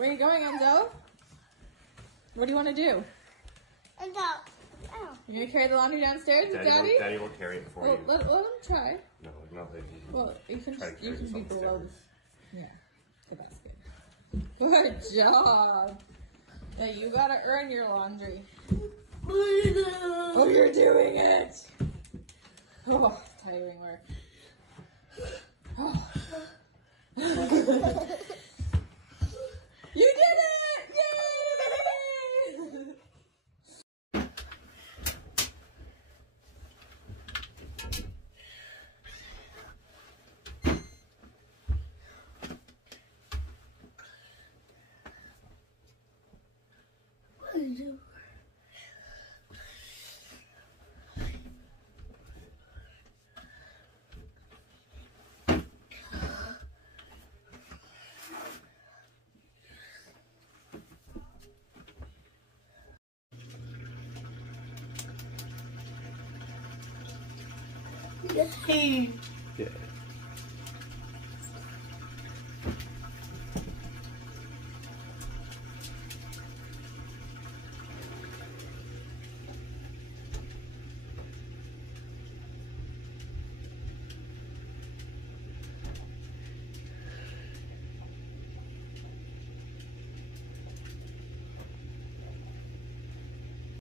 Where are you going, Enzo? What do you want to do? Enzo. Oh. You're gonna carry the laundry downstairs with Daddy? Daddy will carry it for you. Let him try. No, not that easy. Well, you can be below. Stairs. Yeah, okay, that's good. Good job. Now you gotta earn your laundry. Oh, you're doing it. Oh, tiring work. Oh. You did it! Yay! Hey. Yeah.